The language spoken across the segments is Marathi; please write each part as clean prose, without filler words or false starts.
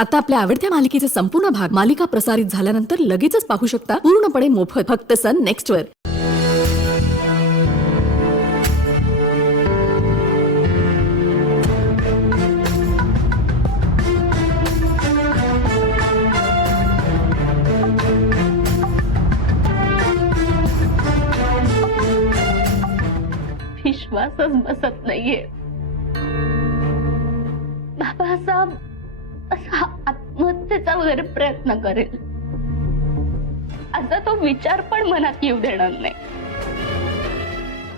आता आपल्या आवडत्या मालिकेचे संपूर्ण भाग मालिका प्रसारित झाल्यानंतर लगेचच पाहू शकता पूर्णपणे मोफत फक्त सन नेक्स्ट वर. विश्वासच बसत नाहीये. बाबा असा आत्महत्येचा वगैरे प्रयत्न करेल असा तो विचार पण मनात येऊ देणार नाही.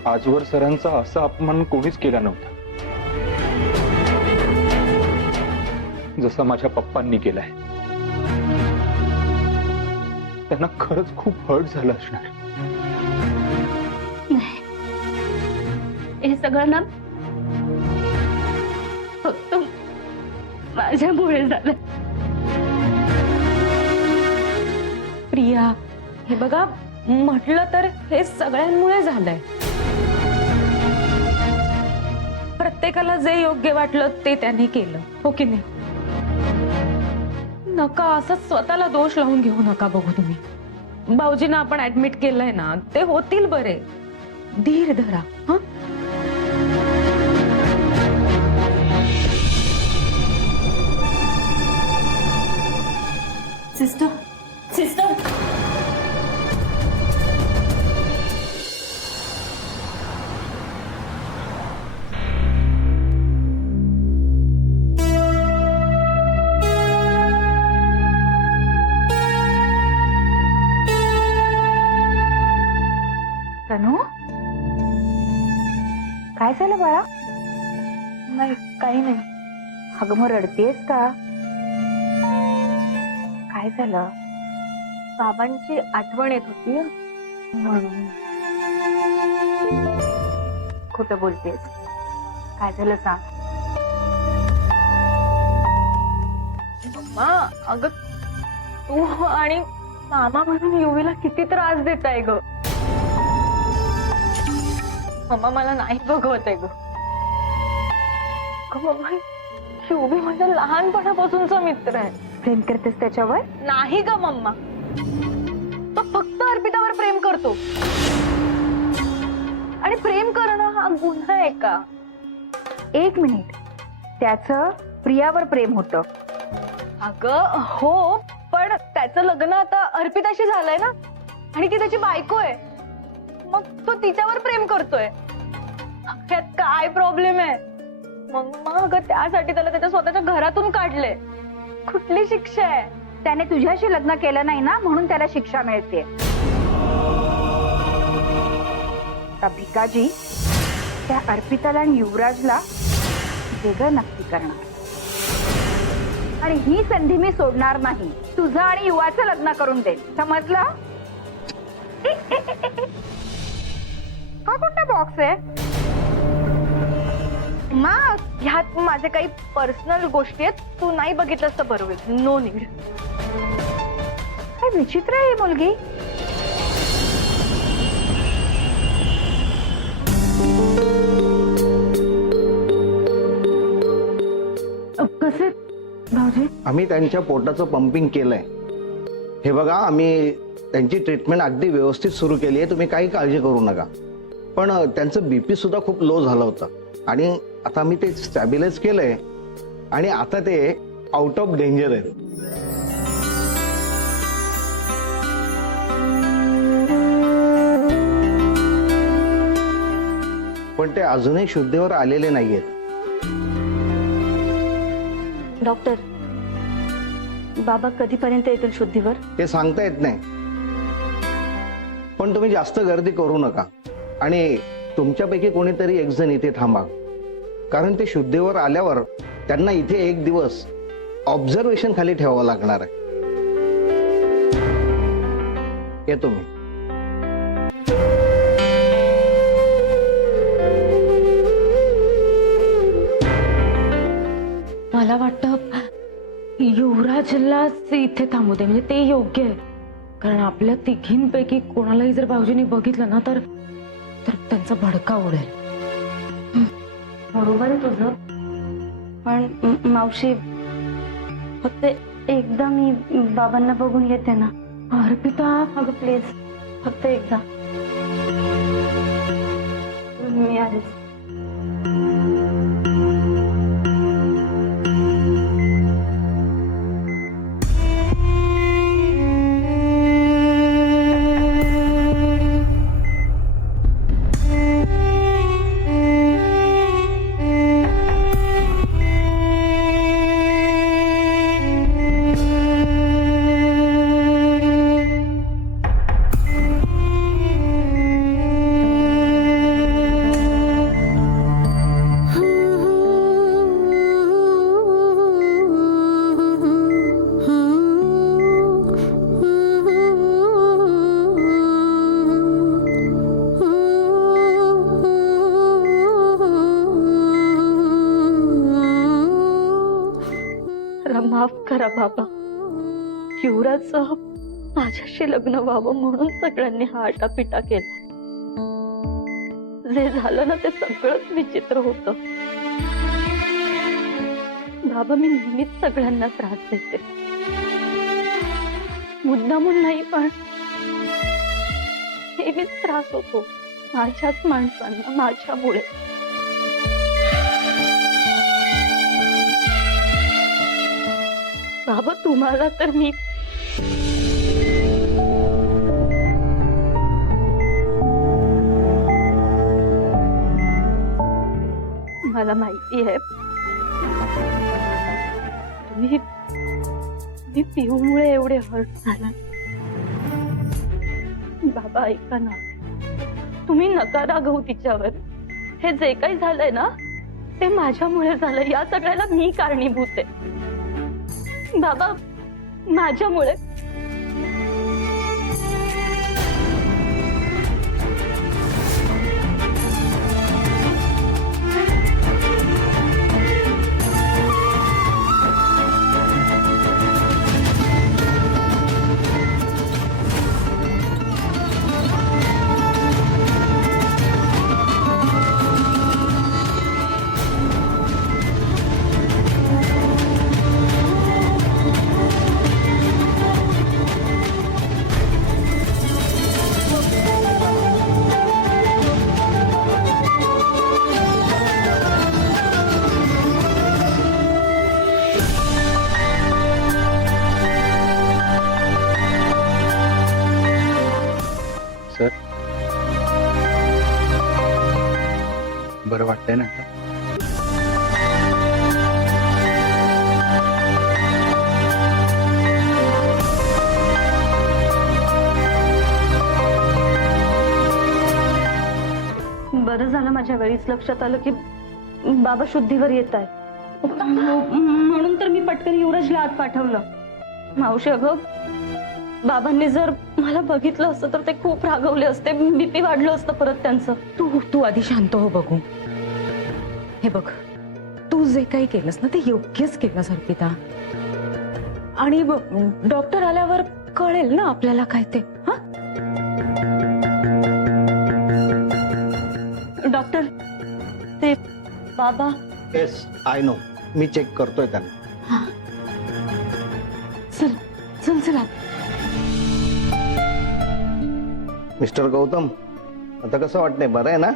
आजवर सरांचा असा अपमान कोणीच केला नव्हता जसा माझ्या पप्पांनी केलाय. त्यांना खरंच खूप हर्ट झालं असणार. हे सगळं ना फक्त माझ्यामुळे झालं. प्रिया, हे बघा, म्हटलं तर हे सगळ्यांमुळे झालंय. प्रत्येकाला जे योग्य वाटलं ते त्याने केलं, हो की नाही? नका असं स्वतःला दोष लावून घेऊ नका. बघू तुम्ही, भाऊजींना आपण ऍडमिट केलंय ना, ते होतील बरे. धीर धरा. हा, सिस्टर सिस्टर तनू, काय झालं बाळा? नाही, काही नाही. अगं मग रडतेस का? काय झालं? बाबांची आठवण येत होती म्हणून. खोटं बोलतेस. काय झालं सांग. मम्मा, अगं तू आणि मामा म्हणून युवीला किती त्रास देताय ग. मम्मा, मला नाही बघवत आहे ग. मम्मा, युवी माझा लहानपणापासूनचा मित्र आहे. प्रेम करतेस त्याच्यावर? नाही ग मम्मा, तो फक्त अर्पितावर प्रेम करतो. आणि प्रेम करणं हा गुन्हा आहे का? एक मिनिट, त्याचं प्रियावर प्रेम होतं. अगं हो, पण त्याचं लग्न आता अर्पिताशी झालंय ना, आणि ती त्याची बायको आहे. मग तो तिच्यावर प्रेम करतोय. यात काय प्रॉब्लेम आहे मम्मा? अगं त्यासाठी त्याला त्याच्या स्वतःच्या घरातून काढले. कुठली शिक्षा आहे? त्याने तुझ्याशी लग्न केलं नाही ना, म्हणून त्याला शिक्षा मिळते. भिकाजी त्या अर्पिताला आणि युवराजला वेगळं नक्की करणार, आणि ही संधी मी सोडणार नाही. तुझं आणि युवाचं लग्न करून दे, समजलं? हा कोणता बॉक्स आहे? मा, ह्यात माझे काही पर्सनल गोष्टी आहेत. तू नाही बघितलंस तर बरं होईल. No need. काय विचित्र आहे ही मुलगी. कसे भाऊजी? आम्ही त्यांच्या पोटाचं पंपिंग केलंय. हे बघा, आम्ही त्यांची ट्रीटमेंट अगदी व्यवस्थित सुरू केली आहे. तुम्ही काही काळजी करू नका. पण त्यांचं बीपी सुद्धा खूप लो झालं होतं, आणि आता मी ते स्टॅबिलाइज केलंय, आणि आता ते आउट ऑफ डेंजर आहे. पण ते अजूनही शुद्धीवर आलेले नाहीयेत. डॉक्टर, बाबा कधीपर्यंत येतील शुद्धीवर? ते सांगता येत नाही. पण तुम्ही जास्त गर्दी करू नका, आणि तुमच्यापैकी कोणीतरी एक जण इथे थांबा, कारण ते शुद्धीवर आल्यावर त्यांना इथे एक दिवस ऑब्झर्वेशन खाली ठेवावं लागणार आहे. येतो मी. मला वाटतं युवराजलाच इथे थांबू दे, म्हणजे ते योग्य आहे. कारण आपल्या तिघींपैकी कोणालाही जर भाऊजींनी बघितलं ना, तर त्यांचा भडका उडेल. बरोबर आहे तुझं, पण मावशी फक्त एकदा मी बाबांना बघून येते ना. अर्पिता अगं प्लीज, फक्त एकदा. मी आलेच. माफ करा बाबा. युवराजचं माझ्याशी लग्न व्हावं म्हणून सगळ्यांनी हा आटापिटा केला. जे झालं ना ते सगळंच विचित्र होतं. बाबा, मी नेहमीच सगळ्यांना त्रास देते, मुद्दामून नाही, पण नेहमीच त्रास होतो माझ्याच माणसांना, माझ्यामुळे. बाबा, तुम्हाला तर मी मला माहिती आहे तुम्ही पिऊमुळे एवढे हर्ट झाला. बाबा ऐका ना, तुम्ही नका रागवू तिच्यावर. हे जे काही झालंय ना ते माझ्यामुळे झालं. या सगळ्याला मी कारणीभूत आहे बाबा, माझ्यामुळे. सर, बरं वाटतंय ना आता? बरं झालं माझ्या वेळीच लक्षात आलं की बाबा शुद्धीवर येत आहे. म्हणून तर मी पटकन युवराजला आत पाठवलं. मावशी, अगं बाबांनी जर मला बघितलं असतं तर ते खूप रागवले असते. बीपी वाढलं असतं परत त्यांचं. तू आधी शांत हो बघू. हे बघ, तू जे काही केलंस ना ते योग्यच केलंस अर्पिता. आणि डॉक्टर आल्यावर कळेल ना आपल्याला काय ते. हा, डॉक्टर, ते बाबा. Yes, I know. मी चेक करतोय त्यांना. चल चल चला. मिस्टर गौतम, आता कसं वाटतंय? बरं आहे ना?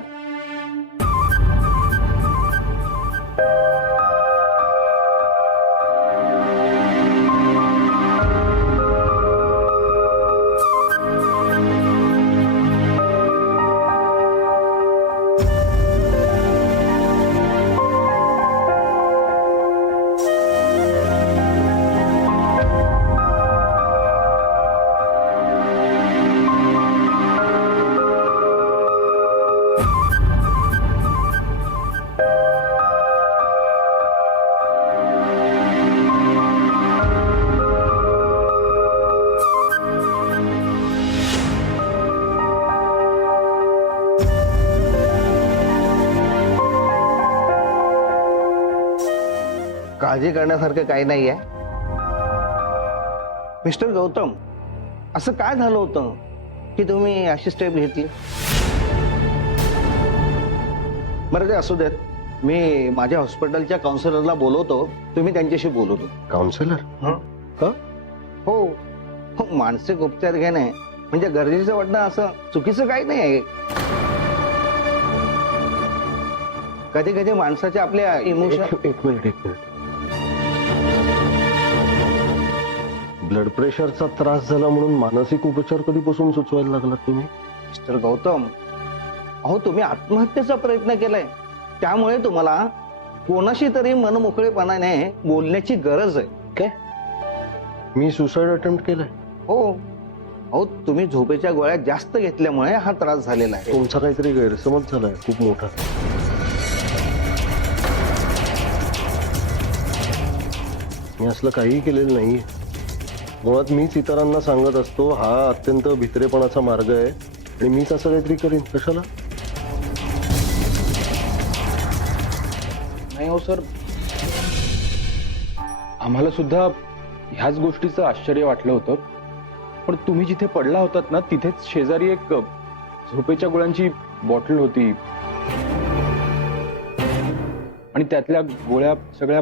काळजी करण्यासारखं काही नाहीये. मिस्टर गौतम, असं काय झालं होतं की तुम्ही अशी स्टेप घेतली? बरं, ते असू देत. मी माझ्या हॉस्पिटलच्या काउन्सिलरला बोलवतो, तुम्ही त्यांच्याशी बोलवतो. काउन्सिलर? हो हो, मानसिक उपचार घेणे म्हणजे गरजेचं वाटणं असं चुकीचं काही नाही आहे. कधी कधी माणसाच्या आपल्या इमोशन. एक मिनिट. ब्लड प्रेशरचा त्रास झाला म्हणून मानसिक उपचार कधीपासून सुचवायला लागला तुम्ही? मिस्टर गौतम, अहो तुम्ही आत्महत्येचा प्रयत्न केलाय, त्यामुळे तुम्हाला कोणाशी तरी मनमोकळेपणाने बोलण्याची गरज आहे. काय? मी सुसाईड अटेम्प्ट केलाय? हो अहो, तुम्ही झोपेच्या गोळ्या जास्त घेतल्यामुळे हा त्रास झालेला आहे. तुमचा काहीतरी गैरसमज झालाय खूप मोठा. मी असलं काहीही केलेलं नाही. मुळात मीच इतरांना सांगत असतो हा अत्यंत भित्रेपणाचा मार्ग आहे आणि मीच असं काहीतरी करीन. कशाला? नाही हो सर, आम्हाला सुद्धा ह्याच गोष्टीचं आश्चर्य वाटलं होतं. पण तुम्ही जिथे पडला होतात ना, तिथेच शेजारी एक झोपेच्या गोळ्यांची बॉटल होती आणि त्यातल्या गोळ्या सगळ्या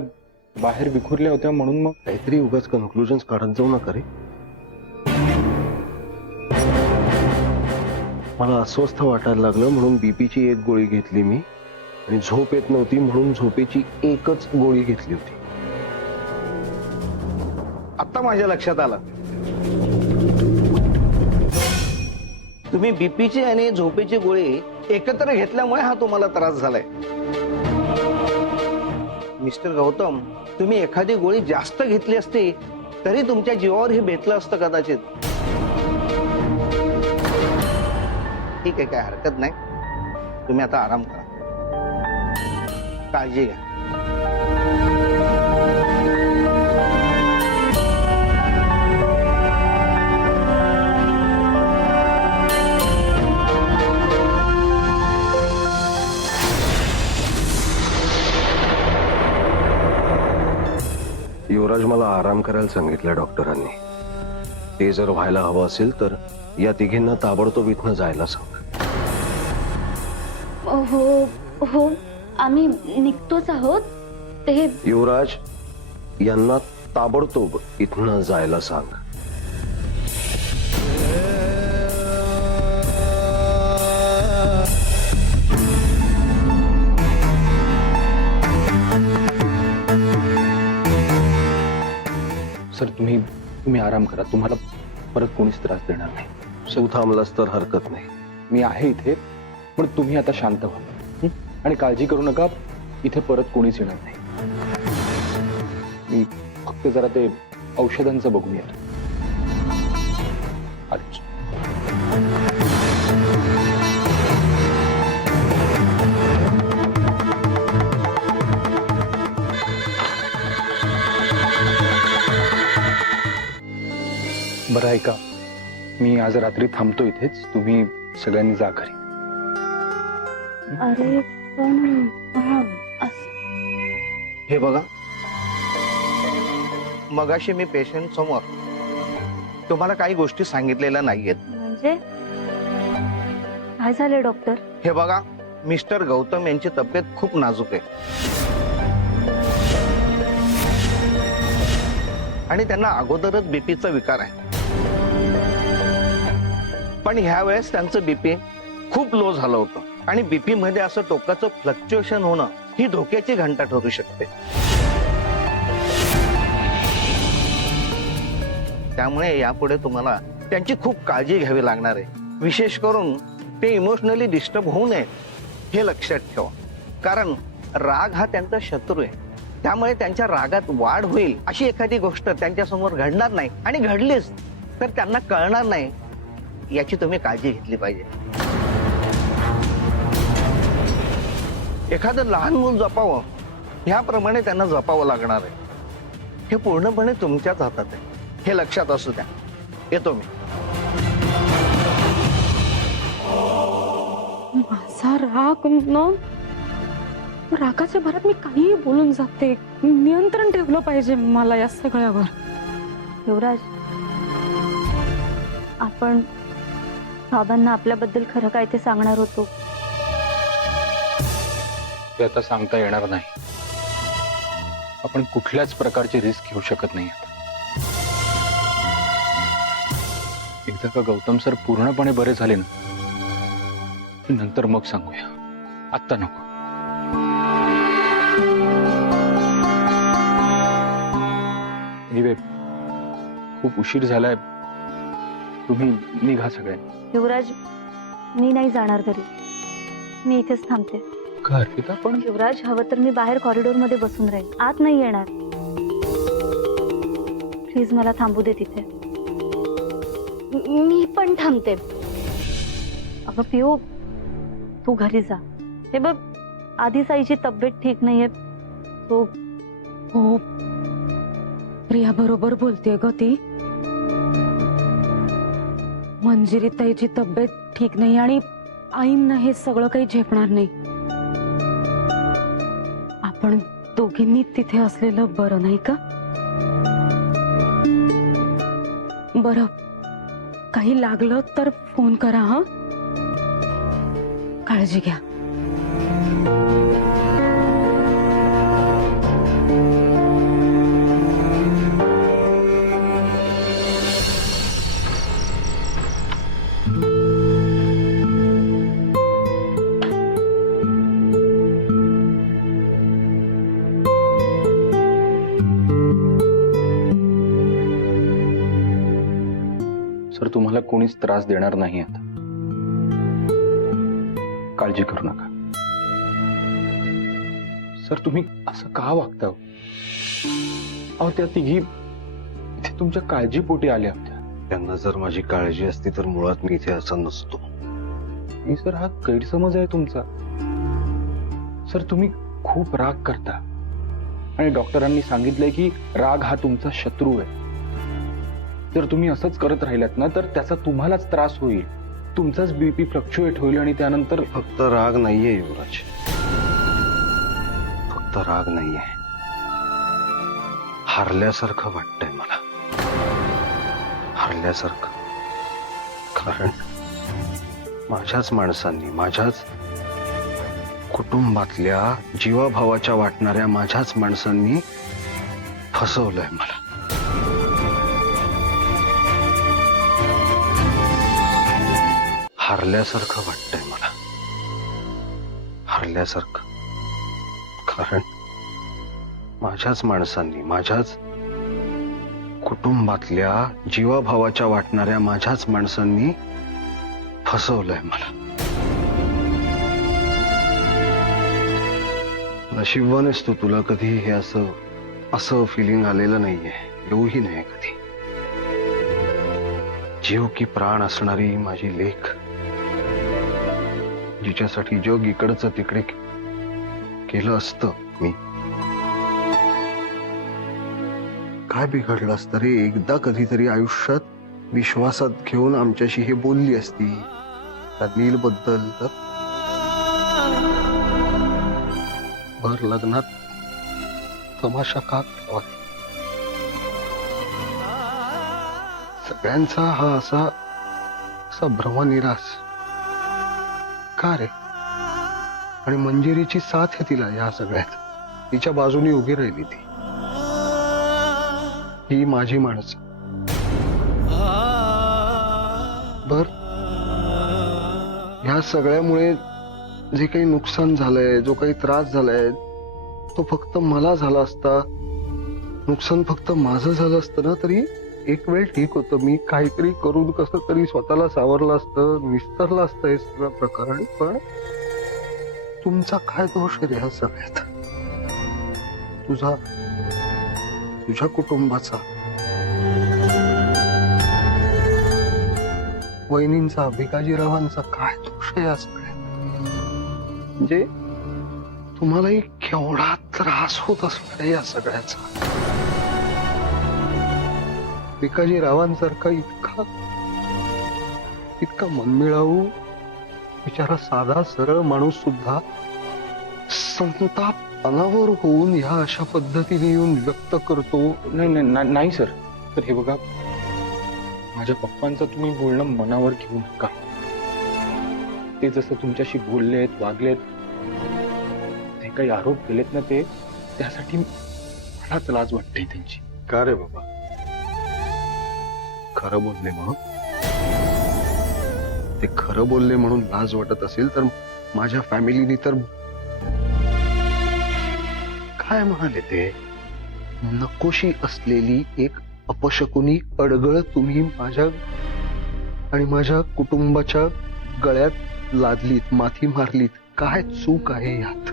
बाहेर विखुरल्या होत्या. म्हणून मग काहीतरी उगाच कन्क्लुजन्स काढत जाऊ नका रे. मला अस्वस्थ वाटायला लागलं म्हणून बीपीची एक गोळी घेतली मी, आणि झोप येत नव्हती म्हणून झोपेची एकच गोळी घेतली होती. आता माझ्या लक्षात आलं, तुम्ही बीपीची आणि झोपेची गोळी एकत्र घेतल्यामुळे हा तुम्हाला त्रास झालाय. मिस्टर गौतम, तुम्ही एखादी गोळी जास्त घेतली असती तरी तुमच्या जीवावर हे बेतलं असतं कदाचित. ठीक आहे, काय हरकत नाही. तुम्ही आता आराम करा, काळजी घ्या. युवराज मला आराम करायला सांगितलं डॉक्टरांनी. ते जर व्हायला हवं असेल तर या तिघींना ताबडतोब इथनं जायला सांग. हो हो, आम्ही निघतोच आहोत. ते युवराज यांना ताबडतोब इथनं जायला सांग. सर तुम्ही आराम करा, तुम्हाला परत कोणीच त्रास देणार नाही. तू थांबलास तर हरकत नाही. मी आहे इथे, पण तुम्ही आता शांत व्हा हं? आणि काळजी करू नका, इथे परत कोणीच येणार नाही. मी फक्त जरा ते औषधांचं बघून येतो. आलोच. बरं ऐका, मी आज रात्री थांबतो इथेच, तुम्ही सगळ्यांनी जा घरी. अरे पण हे बघा, मगाशी मी पेशंट समोर तुम्हाला काही गोष्टी सांगितलेल्या नाहीयेत. म्हणजे काय झाले डॉक्टर? हे बघा, मिस्टर गौतम यांची तब्येत खूप नाजूक आहे आणि त्यांना अगोदरच बीपीचा विकार आहे. पण ह्या वेळेस त्यांचं बीपी खूप लो झालं होतं आणि बीपी मध्ये असं टोकाचं फ्लक्च्युएशन होणं ही धोक्याची घंटा ठरू शकते. त्यामुळे यापुढे तुम्हाला त्यांची खूप काळजी घ्यावी लागणार आहे. विशेष करून ते इमोशनली डिस्टर्ब होऊ नये हे लक्षात ठेवा, कारण राग हा त्यांचा शत्रू आहे. त्यामुळे त्यांच्या रागात वाढ होईल अशी एखादी गोष्ट त्यांच्यासमोर घडणार नाही, आणि घडलीच तर त्यांना कळणार नाही याची तुम्ही काळजी घेतली पाहिजे. एखादं लहान मूल जपावं ह्याप्रमाणे त्यांना जपावं लागणार आहे. हे पूर्णपणे तुमच्याच हातात आहे, हे लक्षात असू द्या. येतो मी. माझा राग रागाच्या भरात मी काहीही बोलून जाते. नियंत्रण ठेवलं पाहिजे मला या सगळ्यावर. युवराज, आपण बाबांना आपल्याबद्दल खरं काय ते सांगणार होतो. ते आता सांगता येणार नाही. आपण कुठल्याच प्रकारची रिस्क घेऊ शकत नाही आता. एकदा का गौतम सर पूर्णपणे बरे झाले ना, नंतर मग सांगूया. आत्ता नको. खूप उशीर झालाय, तुम्ही निघा सगळ्यांनी. युवराज, मी नाही जाणार घरी, मी इथेच थांबते. का अर्पिता? पण युवराज, हवं तर मी बाहेर कॉरिडोर मध्ये बसून राहील, आत नाही येणार. प्लीज मला थांबू दे तिथे. मी पण थांबते. अगं पिऊ, तू घरी जा. हे बघ, आधीच आईची तब्येत ठीक नाहीये. तो हो, प्रिया बरोबर बोलतेय ग ती. मंजिरी ताईची तब्येत ठीक नाही आणि आईंना हे सगळं काही झेपणार नाही. आपण दोघींनी तिथे असलेलं बरं, नाही का? बरं, काही लागलं तर फोन करा हा. काळजी घ्या. सर, तुम्हाला कोणीच त्रास देणार नाही आता. काळजी करू नका. सर, तुम्ही असं का वागता? अहो, त्या तिघी इथे तुमच्या काळजीपोटी आल्या होत्या. त्यांना जर माझी काळजी असती तर मुळात मी इथे असा नसतो. ही सर, हा गैरसमज आहे तुमचा. सर, तुम्ही खूप राग करता आणि डॉक्टरांनी सांगितलंय की राग हा तुमचा शत्रू आहे. जर तुम्ही असंच करत राहिलात ना तर त्याचा तुम्हालाच त्रास होईल. तुमचाच बीपी फ्लक्च्युएट होईल आणि त्यानंतर फक्त राग नाहीये युवराज, फक्त राग नाहीये, हारल्यासारखं वाटतंय मला. हारल्यासारखं. कारण माझ्याच माणसांनी, माझ्याच कुटुंबातल्या जीवाभावाच्या वाटणाऱ्या माझ्याच माणसांनी फसवलंय मला. हारल्यासारखं वाटतंय मला. हारल्यासारखं. कारण माझ्याच माणसांनी, माझ्याच कुटुंबातल्या जीवाभावाच्या वाटणाऱ्या माझ्याच माणसांनी फसवलंय मला. नशिबवानेच तू, तुला कधी हे असं फिलिंग आलेलं नाहीये, येऊही नाही कधी. जीव की प्राण असणारी माझी लेक, जिच्यासाठी जग इकडचं तिकडे केलं असतं मी, काय बिघडलं असतं रे? एकदा कधीतरी आयुष्यात विश्वासात घेऊन आमच्याशी हे बोलली असती त्या नील बद्दल तर. भर लग्नात तमाशा का करावा? सगळ्यांचा हा असा भ्रमनिरास का रे? आणि मंजिरीची साथ आहे तिला या सगळ्यात. तिच्या बाजूने उभी राहिली ती. ही माझी माणसं. बर, ह्या सगळ्यामुळे जे काही नुकसान झालंय, जो काही त्रास झालाय, तो फक्त मला झाला असता, नुकसान फक्त माझं झालं असतं ना तरी एक वेळ ठीक होतं. मी काहीतरी करून कसं तरी स्वतःला सावरलं असतं, विस्तारलं असतं हे सगळं प्रकरण. पण तुमचा काय दोष आहे ह्या सगळ्यात? तुझ्या कुटुंबाचा, वहिनींचा, भिकाजीरावांचा काय दोष आहे या सगळ्यात? म्हणजे तुम्हालाही केवढा त्रास होत असणार या सगळ्याचा. भिकाजीरावांसारखा इतका मनमिळावू, बिचारा साधा सरळ माणूस सुद्धा संताप अनावर होऊन ह्या अशा पद्धतीने येऊन व्यक्त करतो. नाही सर. तर हे बघा, माझ्या पप्पांचं तुम्ही बोलणं मनावर घेऊ नका. ते जसं तुमच्याशी बोललेत, वागलेत, ते काही आरोप केलेत ना ते, त्यासाठी मलाच लाज वाटते त्यांची. का रे बाबा, खरं बोलले म्हणून? ते खरं बोलले म्हणून लाज वाटत असेल तर माझ्या फॅमिलीनी तर काय म्हणाले ते, नकोशी असलेली एक अपशकुनी अडगळ तुम्ही माझ्या आणि माझ्या कुटुंबाच्या गळ्यात लादलीत, माथी मारलीत. काय चूक आहे यात?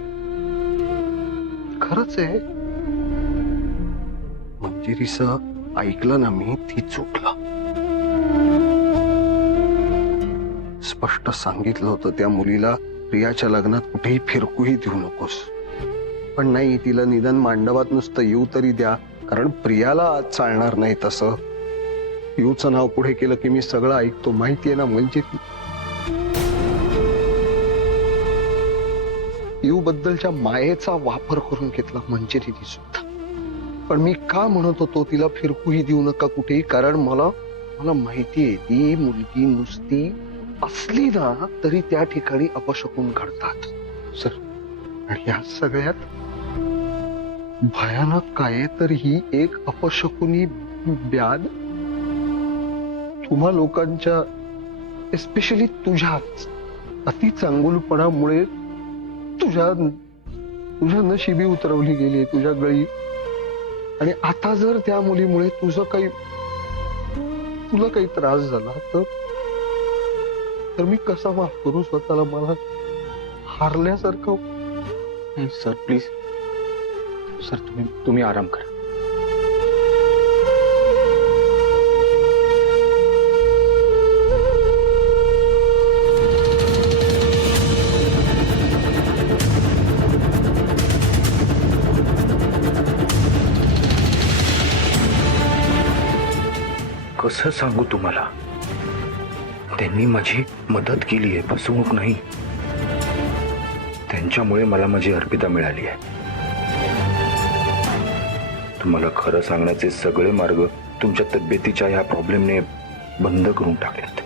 खरंच आहे, मंजिरीचं ऐकलं ना मी, ती चुकलं. स्पष्ट सांगितलं होतं त्या मुलीला प्रियाच्या लग्नात कुठेही फिरकूही देऊ नकोस. पण नाही, तिला निदान मांडवात नुसतं येऊ तरी द्या, कारण प्रियाला आज चालणार नाही तसं. येऊचं नाव पुढे केलं की मी सगळं ऐकतो, माहितीये ना मंजिरी. यू बद्दलच्या मायेचा वापर करून घेतला मंजिरीने सुद्धा. पण मी का म्हणत होतो तिला फिरकूही देऊ नका कुठेही, कारण मला माहितीये ती मुलगी नुसती असली ना तरी त्या ठिकाणी अपशकुन घडतात. सर, आणि या सगळ्यात भयानक काय तर ही एक अपशकुनी व्याध तुम्हा लोकांच्या, एस्पेशली तुझ्याच अति चांगुलपणामुळे तुझ्या नशिबी उतरवली गेली, तुझ्या गळी. आणि आता जर त्या मुलीमुळे तुला काही त्रास झाला तर मी कसा माफ करू स्वतःला? मला हारल्यासारखं. सर प्लीज, सर तुम्ही आराम करा. कसं सांगू तुम्हाला, त्यांनी माझी मदत केली आहे, फसवणूक नाही. त्यांच्यामुळे मला माझी अर्पिता मिळाली आहे. तुम्हाला खरं सांगण्याचे सगळे मार्ग तुमच्या तब्येतीच्या ह्या प्रॉब्लेमने बंद करून टाकलेत.